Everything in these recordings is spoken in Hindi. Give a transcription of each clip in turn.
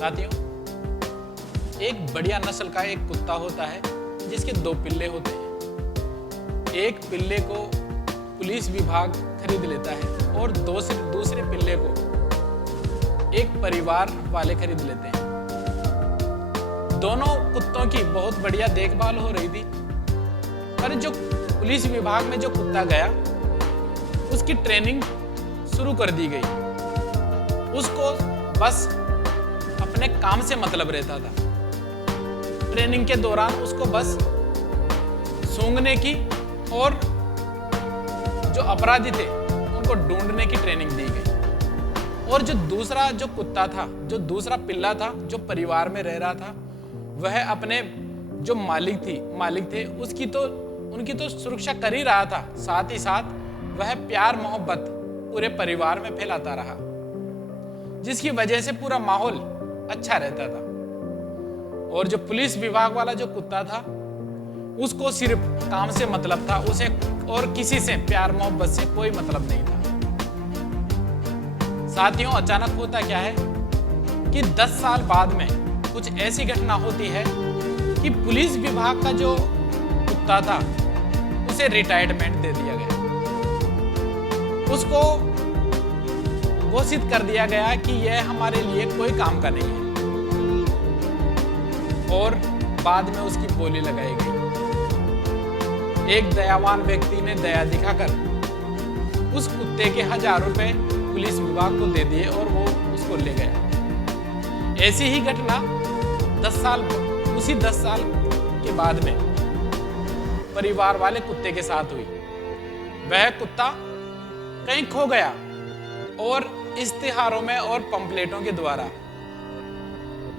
साथियों, एक बढ़िया नस्ल का एक कुत्ता होता है जिसके 2 पिल्ले होते हैं। एक पिल्ले को पुलिस विभाग खरीद लेता है और दूसरे पिल्ले को एक परिवार वाले खरीद लेते हैं। दोनों कुत्तों की बहुत बढ़िया देखभाल हो रही थी, पर जो पुलिस विभाग में जो कुत्ता गया उसकी ट्रेनिंग शुरू कर दी गई। उसको बस अपने काम से मतलब रहता था। ट्रेनिंग के दौरान उसको बस सूंघने की और जो अपराधी थे उनको ढूंढने की ट्रेनिंग दी गई। और जो कुत्ता था, जो दूसरा पिल्ला था, जो परिवार में रह रहा था, वह अपने जो मालिक थे उनकी तो सुरक्षा कर ही रहा था। साथ ही साथ वह प्यार मोहब्बत पूरे परिवार में फैलाता रहा, जिसकी वजह से पूरा माहौल अच्छा रहता था। और जो पुलिस विभाग वाला जो कुत्ता था उसको सिर्फ काम से मतलब था, उसे और किसी से प्यार मोहब्बत से कोई मतलब नहीं था। साथियों, अचानक होता क्या है कि 10 साल बाद में कुछ ऐसी घटना होती है कि पुलिस विभाग का जो कुत्ता था उसे रिटायरमेंट दे दिया गया। उसको घोषित कर दिया गया कि यह हमारे लिए कोई काम का नहीं है, और बाद में उसकी बोली लगाई गई। एक दयावान व्यक्ति ने दया दिखाकर उस कुत्ते के 1000 रुपए पुलिस विभाग को दे दिए और वो उसको ले गया। ऐसी ही घटना उसी 10 साल के बाद में परिवार वाले कुत्ते के साथ हुई। वह कुत्ता कहीं खो गया और इश्तिहारों में और पंपलेटों के द्वारा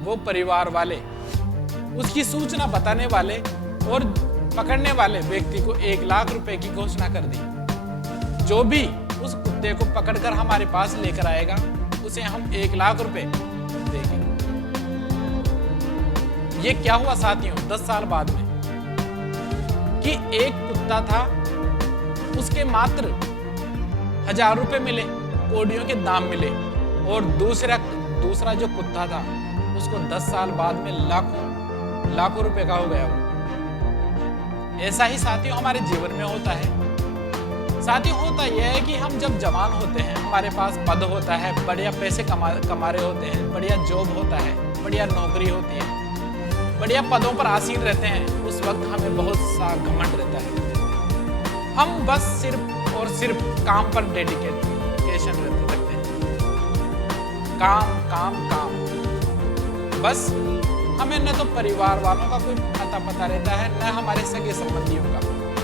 वो परिवार वाले उसकी सूचना बताने वाले और पकड़ने वाले व्यक्ति को 1 लाख रुपए की घोषणा कर दी। जो भी उस कुत्ते को पकड़कर हमारे पास लेकर आएगा उसे हम 1 लाख रुपए देंगे। ये क्या हुआ साथियों 10 साल बाद में, कि एक कुत्ता था, उसके मात्र 1000 रुपए मिले, कोडियों के दाम मिले, और दूसरा जो कुत्ता था उसको 10 साल बाद में लाखों रुपए का हो गया वो। ऐसा ही साथियों हमारे जीवन में होता है। साथियों, होता यह है कि हम जब जवान होते हैं, हमारे पास पद होता है, बढ़िया पैसे कमा रहे होते हैं, बढ़िया जॉब होता है, बढ़िया नौकरी होती है, बढ़िया पदों पर आसीन रहते हैं, उस वक्त हमें बहुत सा घमंड रहता है। हम बस सिर्फ और सिर्फ काम पर डेडिकेशन रखते हैं। काम। बस हमें न तो परिवार वालों का कोई पता रहता है, न हमारे सगे संबंधियों का,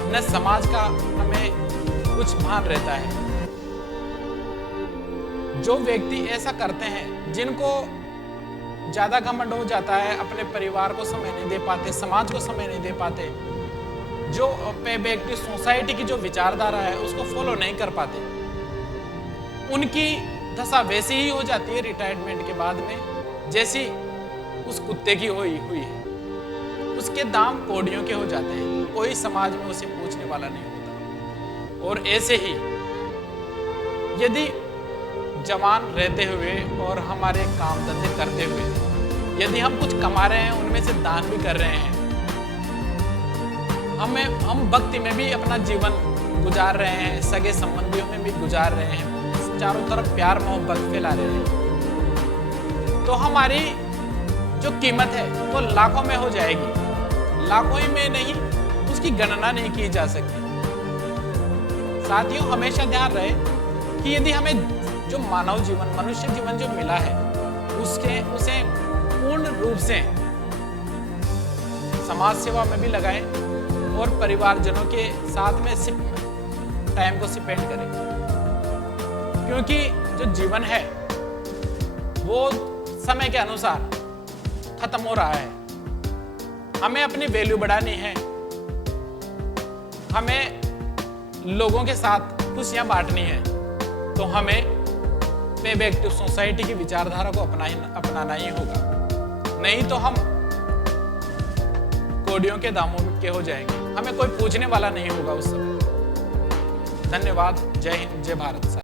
न समाज का हमें कुछ भान रहता है। जो व्यक्ति ऐसा करते हैं, जिनको ज्यादा घमंड हो जाता है, अपने परिवार को समय नहीं दे पाते, समाज को समय नहीं दे पाते, जो व्यक्ति सोसाइटी की जो विचारधारा है उसको फॉलो नहीं कर पाते, उनकी दशा वैसी ही हो जाती है रिटायरमेंट के बाद में जैसी उस कुत्ते की हुई है। उसके दाम कोडियों के हो जाते हैं, कोई समाज में उसे पूछने वाला नहीं होता। और ऐसे ही यदि जवान रहते हुए और हमारे काम धंधे करते हुए यदि हम कुछ कमा रहे हैं, उनमें से दान भी कर रहे हैं, हम भक्ति में भी अपना जीवन गुजार रहे हैं, सगे संबंधियों में भी गुजार रहे हैं, चारों तरफ प्यार मोहब्बत फैला रहे हैं, तो हमारी जो कीमत है वो लाखों में हो जाएगी। लाखों ही में नहीं, उसकी गणना नहीं की जा सकती। साथियों, हमेशा ध्यान रहे कि यदि हमें जो मानव जीवन, मनुष्य जीवन जो मिला है, उसे पूर्ण रूप से समाज सेवा में भी लगाएं और परिवारजनों के साथ में टाइम को स्पेंड करें। क्योंकि जो जीवन है वो समय के अनुसार खत्म हो रहा है। हमें अपनी वैल्यू बढ़ानी है, हमें लोगों के साथ खुशियां बांटनी है, तो हमें एक्टिव सोसाइटी की विचारधारा को अपनाना ही होगा। नहीं तो हम कोडियों के दामों के हो जाएंगे, हमें कोई पूछने वाला नहीं होगा उस समय। धन्यवाद। जय हिंद, जय भारत।